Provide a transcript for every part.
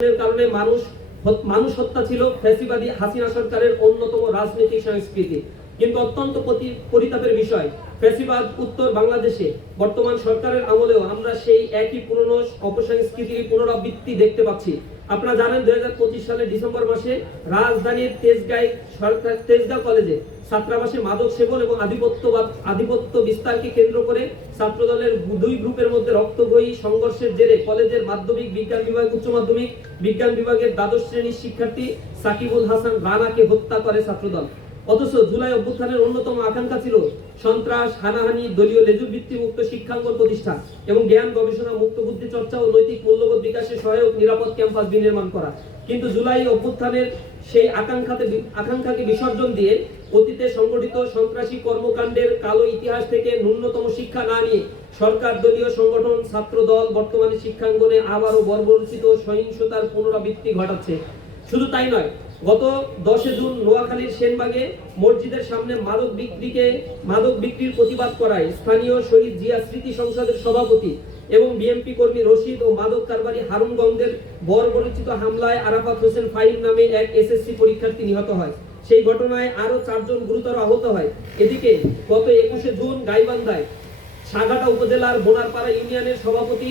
কারণে মানুষ হত্যা ছিল ফ্যাসিবাদী হাসিনা সরকারের অন্যতম রাজনৈতিক সংস্কৃতি। কিন্তু অত্যন্ত পরিতাপের বিষয়, ফ্যাসিবাদ উত্তর বাংলাদেশে বর্তমান সরকারের আমলেও আমরা সেই একই পুরনো অপসংস্কৃতির পুনরাবৃত্তি দেখতে পাচ্ছি। আপনারা জানেন 2025 সালের ডিসেম্বর মাসে রাজধানীর তেজগাঁও কলেজে ছাত্রাবাসে মাদক সেবন এবং আধিপত্য বিস্তারকে কেন্দ্র করে ছাত্রদলের দুই গ্রুপের মধ্যে রক্তক্ষয়ী সংঘর্ষের জেরে কলেজের মাধ্যমিক বিজ্ঞান বিভাগ, উচ্চ মাধ্যমিক বিজ্ঞান বিভাগের দ্বাদশ শ্রেণীর শিক্ষার্থী সাকিবুল হাসান রানাকে হত্যা করে ছাত্রদল। অথচ জুলাই অভ্যুত্থানের অন্যতম আকাঙ্ক্ষা ছিল সন্ত্রাস, হানাহানি, দলীয় লেজুরবৃত্তি মুক্ত শিক্ষাঙ্গন প্রতিষ্ঠা এবং জ্ঞান গবেষণা মুক্ত বুদ্ধি চর্চা ও নৈতিক মূল্যবোধ বিকাশে সহায়ক নিরাপদ ক্যাম্পাস বিনির্মাণ করা। কিন্তু জুলাই অভ্যুত্থানের সেই আকাঙ্ক্ষাকে বিসর্জন দিয়ে অতীতে সংগঠিত সন্ত্রাসী কর্মকাণ্ডের কালো ইতিহাস থেকে ন্যূনতম শিক্ষা না নিয়ে সরকার দলীয় সংগঠন ছাত্রদল বর্তমানে শিক্ষাঙ্গনে আবারও বর্বরোচিত সহিংসতার পুনরাবৃত্তি ঘটাচ্ছে। শুধু তাই নয়, গত 10 জুন নোয়াখালীর সেনবাগে মসজিদের সামনে মাদক বিক্রির প্রতিবাদ করায় স্থানীয় শহীদ জিয়া স্মৃতি সংসদের সভাপতি এবং বিএনপি কর্মী রশিদ ও মাদক কারবারি হারুন গঙ্গের বর্বরোচিত হামলায় আরাফাত হোসেন ফাহিম নামে এক এসএসসি পরীক্ষার্থী নিহত হয়। সেই ঘটনায় আরো 4 জন গুরুতর আহত হয়। এদিকে গত 21 জুন গাইবান্ধায় সাগাটা উপজেলার বোনারপাড়া ইউনিয়নের সভাপতি,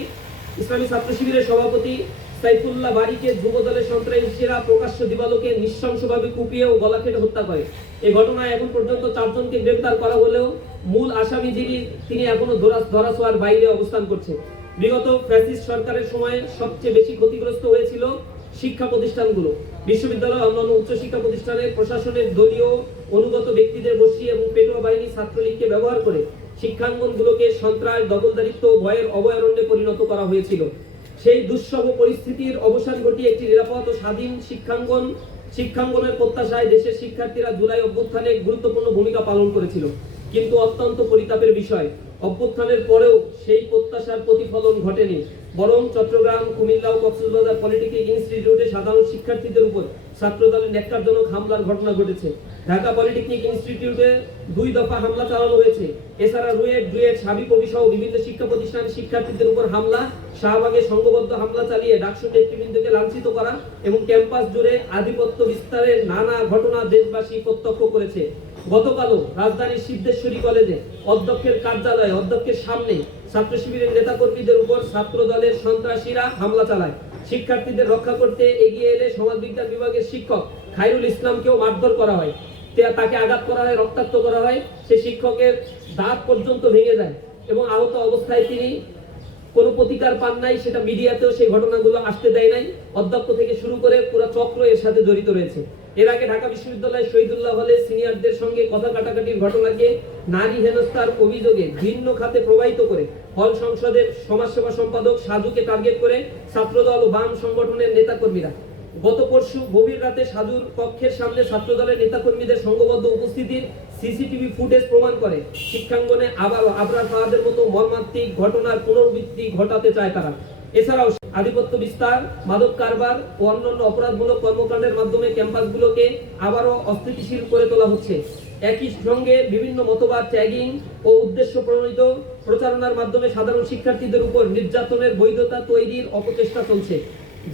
ইসলামী ছাত্র শিবিরের সভাপতি সাইফুল্লাহ বাড়িকে যুবদলের সন্ত্রাসীরা প্রকাশ্য দিবালোকে নৃশংসভাবে কুপিয়ে ও গলা কেটে হত্যা করে। এই ঘটনায় এখন পর্যন্ত 4 জনকে গ্রেফতার করা হলেও মূল আসামি তিনি এখনো ধরাছোঁয়ার বাইরে অবস্থান করছে। বিগত ফ্যাসিস্ট সরকারের সময় সবচেয়ে বেশি ক্ষতিগ্রস্ত হয়েছিল শিক্ষা প্রতিষ্ঠানগুলো। বিশ্ববিদ্যালয়, অন্যান্য উচ্চশিক্ষা প্রতিষ্ঠানের প্রশাসনের দলীয় অনুগত ব্যক্তিদের বসিয়ে এবং পেটোয়া বাহিনী ছাত্রলীগকে ব্যবহার করে শিক্ষাঙ্গনগুলোকে সন্ত্রাস, দখলদারিত্ব ও ভয়ের অভয়ারণ্যে পরিণত করা হয়েছিল। সেই দুঃসহ পরিস্থিতির অবসান ঘটিয়ে একটি নিরাপদ ও স্বাধীন শিক্ষাঙ্গনের প্রত্যাশায় দেশের শিক্ষার্থীরা জুলাই অভ্যুত্থানে গুরুত্বপূর্ণ ভূমিকা পালন করেছিল। কিন্তু অত্যন্ত পরিতাপের বিষয়, অভ্যুত্থানের পরেও সেই প্রত্যাশার প্রতিফলন ঘটেনি, বরং চট্টগ্রাম, কুমিল্লা ও কক্সবাজার পলিটেকনিক ইনস্টিটিউটে সাধারণ শিক্ষার্থীদের উপর ছাত্রদলের ন্যাক্কারজনক হামলার ঘটনা ঘটেছে। ঢাকা পলিটেকনিক ইনস্টিটিউটে 2 দফা হামলা চালানো হয়েছে। এছাড়া রুয়েট, সাবিপ্রবি সহ বিভিন্ন শিক্ষা প্রতিষ্ঠানের শিক্ষার্থীদের উপর হামলা, শাহবাগে সংঘবদ্ধ হামলা চালিয়ে ডাকসু নেতৃবৃন্দকে লাঞ্ছিত করা এবং ক্যাম্পাস জুড়ে আধিপত্য বিস্তারের নানা ঘটনা দেশবাসী প্রত্যক্ষ করেছে। গতকালও রাজধানীর সিদ্ধেশ্বরী কলেজে অধ্যক্ষের কার্যালয়ে অধ্যক্ষের সামনে ছাত্র শিবিরের নেতাকর্মীদের উপর ছাত্রদলের সন্ত্রাসীরা হামলা চালায়। শিক্ষার্থীদের রক্ষা করতে এগিয়ে এলে সমাজবিজ্ঞান বিভাগের শিক্ষক খায়রুল ইসলামকেও মারধর করা হয়, তাকে আঘাত করা হয়, রক্তাক্ত করা হয়। সে শিক্ষকের দাঁত পর্যন্ত ভেঙে যায় এবং আহত অবস্থায় তিনি কোনো প্রতিকার পান নাই। সেটা মিডিয়াতেও সেই ঘটনাগুলো আসতে দেয় নাই। অধ্যক্ষ থেকে শুরু করে পুরো চক্র এর সাথে জড়িত রয়েছে। এর আগে ঢাকা বিশ্ববিদ্যালয়ের শহীদুল্লাহ হলে সিনিয়রদের সঙ্গে কথা কাটাকাটির ঘটনাকে নারী হেনস্থার অভিযোগে ভিন্ন খাতে প্রবাহিত করে হল সংসদের সমাজসেবা সম্পাদক সাজুকে টার্গেট করে ছাত্রদল ও বাম সংগঠনের নেতাকর্মীরা গত পরশু গভীর রাতে সাজুর কক্ষের সামনে ছাত্রদলের নেতাকর্মীদের সংঘবদ্ধ উপস্থিতির সিসিটিভি ফুটেজ প্রমাণ করে শিক্ষাঙ্গনে আবারও আবরার ফাহাদের মতো মর্মান্তিক ঘটনার পুনরাবৃত্তি ঘটাতে চায় তারা। এছাড়াও আধিপত্য বিস্তার, মাদক কারবার ও অন্যান্য অপরাধমূলক কর্মকাণ্ডের মাধ্যমে ক্যাম্পাসগুলোকে আবারও অস্থিতিশীল করে তোলা হচ্ছে। একই সঙ্গে বিভিন্ন মতবাদ ট্যাগিং ও উদ্দেশ্য প্রণোদিত প্রচারণার মাধ্যমে সাধারণ শিক্ষার্থীদের উপর নির্যাতনের বৈধতা তৈরির অপচেষ্টা চলছে।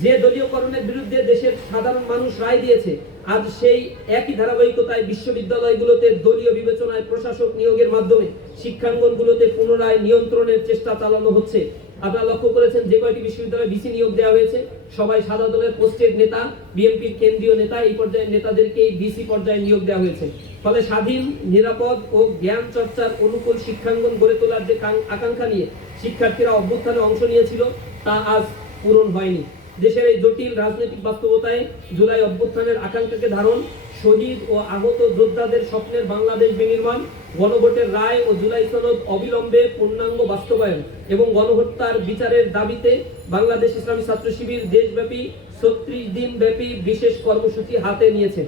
যে দলীয়করণের বিরুদ্ধে দেশের সাধারণ মানুষ রায় দিয়েছে, আজ সেই একই ধারাবাহিকতায় বিশ্ববিদ্যালয়গুলোতে দলীয় বিবেচনায় প্রশাসক নিয়োগের মাধ্যমে শিক্ষাঙ্গনগুলোতে পুনরায় নিয়ন্ত্রণের চেষ্টা চালানো হচ্ছে। আপনারা লক্ষ্য করেছেন যে কয়েকটি বিশ্ববিদ্যালয়ে ভিসি নিয়োগ দেওয়া হয়েছে, সবাই সাদা দলের পোস্টেড নেতা, বিএনপির কেন্দ্রীয় নেতা, এই পর্যায়ের নেতাদেরকেই ভিসি পর্যায়ে নিয়োগ দেওয়া হয়েছে। ফলে স্বাধীন, নিরাপদ ও জ্ঞান চর্চার অনুকূল শিক্ষাঙ্গন গড়ে তোলার যে আকাঙ্ক্ষা নিয়ে শিক্ষার্থীরা অভ্যুত্থানে অংশ নিয়েছিল, তা আজ পূরণ হয়নি। দেশের এই জটিল রাজনৈতিক বাস্তবতায় জুলাই অভ্যুত্থানের আকাঙ্ক্ষাকে ধারণ, শহীদ ও আহত যোদ্ধাদের স্বপ্নের বাংলাদেশ বিনির্মাণ, গণভোটের রায় ও জুলাই সনদ অবিলম্বে পূর্ণাঙ্গ বাস্তবায়ন এবং গণহত্যার বিচারের দাবিতে বাংলাদেশ ইসলামী ছাত্র শিবির দেশব্যাপী 36 দিন ব্যাপী বিশেষ কর্মসূচি হাতে নিয়েছে।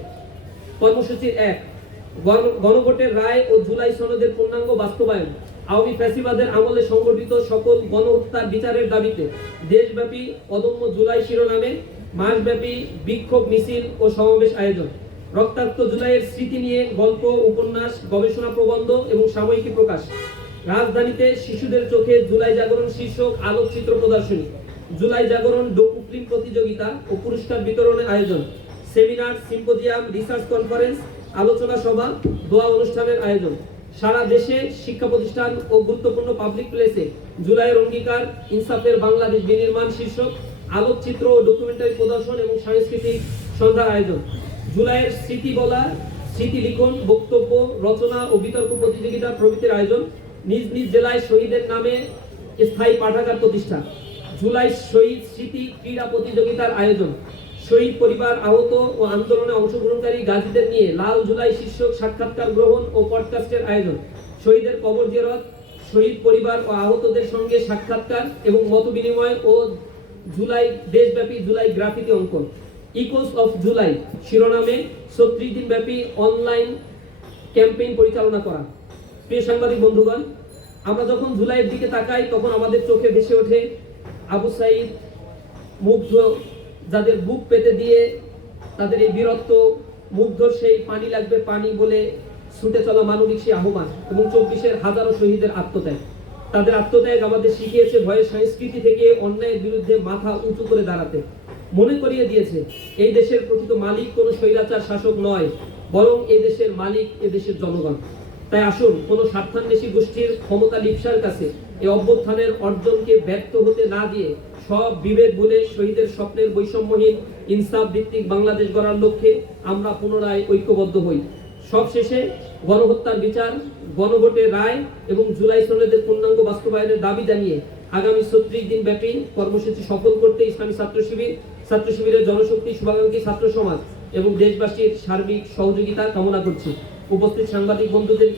কর্মসূচি 1, গণভোটের রায় ও জুলাই সনদের পূর্ণাঙ্গ বাস্তবায়ন। আওয়ামী ফ্যাসিবাদের আমলে সংগঠিত সকল গণহত্যার বিচারের দাবিতে দেশব্যাপী অদম্য জুলাই শিরোনামে মাসব্যাপী বিক্ষোভ মিছিল ও সমাবেশ আয়োজন। রক্তাক্ত জুলাইয়ের স্মৃতি নিয়ে গল্প, উপন্যাস, গবেষণা প্রবন্ধ এবং সাময়িকী প্রকাশ। রাজধানীতে শিশুদের চোখে জুলাই জাগরণ শীর্ষক আলোকচিত্র প্রদর্শনী। জুলাই জাগরণ ডকুপ্লি ফিল্ম প্রতিযোগিতা ও পুরস্কার বিতরণের আয়োজন, সেমিনার, সিম্পোজিয়াম, রিসার্চ কনফারেন্স, আলোচনা সভা, দোয়া অনুষ্ঠানের আয়োজন। সারা দেশে শিক্ষা প্রতিষ্ঠান ও গুরুত্বপূর্ণ পাবলিক প্লেসে জুলাইয়ের অঙ্গীকার ইনসাফের বাংলাদেশ বিনির্মাণ শীর্ষক আলোকচিত্র ও ডকুমেন্টারি প্রদর্শন এবং সাংস্কৃতিক সন্ধ্যার আয়োজন। জুলাইয়ের স্মৃতি বলা, স্মৃতি লিখন, বক্তব্য রচনা ও বিতর্ক প্রতিযোগিতা প্রভৃতির আয়োজন। নিজ নিজ জেলায় শহীদের নামে স্থায়ী পাঠাগার প্রতিষ্ঠা। জুলাই শহীদ স্মৃতি ক্রীড়া প্রতিযোগিতার আয়োজন। শহীদ পরিবার, আহত ও আন্দোলনে অংশগ্রহণকারী গাজীদের নিয়ে লাল জুলাই শীর্ষক সাক্ষাৎকার গ্রহণ ও পডকাস্টের আয়োজন। শহীদের কবর জিয়ারত, শহীদ পরিবার ও আহতদের সঙ্গে সাক্ষাৎকার এবং মত বিনিময় ও জুলাই দেশব্যাপী জুলাই গ্রাফিতি অঙ্কন। ইকোস অফ জুলাই শিরোনামে 36 দিন ব্যাপী অনলাইন ক্যাম্পেইন পরিচালনা করা। প্রিয় সাংবাদিক বন্ধুগণ, আমরা যখন জুলাইয়ের দিকে তাকাই তখন আমাদের চোখে ভেসে ওঠে আবু সাঈদ, মুগ্ধ, যাদের বুক পেতে দিয়ে তাদের এই বীরত্ব, মুগ্ধ সেই পানি লাগবে পানি বলে ছুটে চলা মানবিক সেই আহ্বান এবং 24-এর হাজারো শহীদের আত্মত্যাগ। তাদের আত্মত্যাগ আমাদের শিখিয়েছে ভয়ের সংস্কৃতি থেকে অন্যায়ের বিরুদ্ধে মাথা উঁচু করে দাঁড়াতে। মনে করিয়ে দিয়েছে এই দেশের প্রকৃত মালিক কোনো স্বৈরাচার শাসক নয়, বরং এই দেশের মালিক এ দেশের জনগণ। তাই আসুন কোনো স্বার্থান্বেষী গোষ্ঠীর ক্ষমতা লিপ্সার কাছে এই অভ্যুত্থানের অর্জনকে ব্যর্থ হতে না দিয়ে সব বিভেদ ভুলে শহীদের স্বপ্নের বৈষম্যহীন ইনসাফ ভিত্তিক বাংলাদেশ গড়ার লক্ষ্যে আমরা পুনরায় ঐক্যবদ্ধ হই। সবশেষে গণহত্যার বিচার, গণভোটের রায় এবং জুলাই সনদের পূর্ণাঙ্গ বাস্তবায়নের দাবি জানিয়ে আগামী 36 দিন ব্যাপী কর্মসূচি সফল করতে ইসলামী ছাত্র শিবিরের জনশক্তি, শুভাকাঙ্ক্ষী ছাত্র সমাজ এবং দেশবাসীর সার্বিক সহযোগিতা কামনা করছি। উপস্থিত সাংবাদিক বন্ধুদের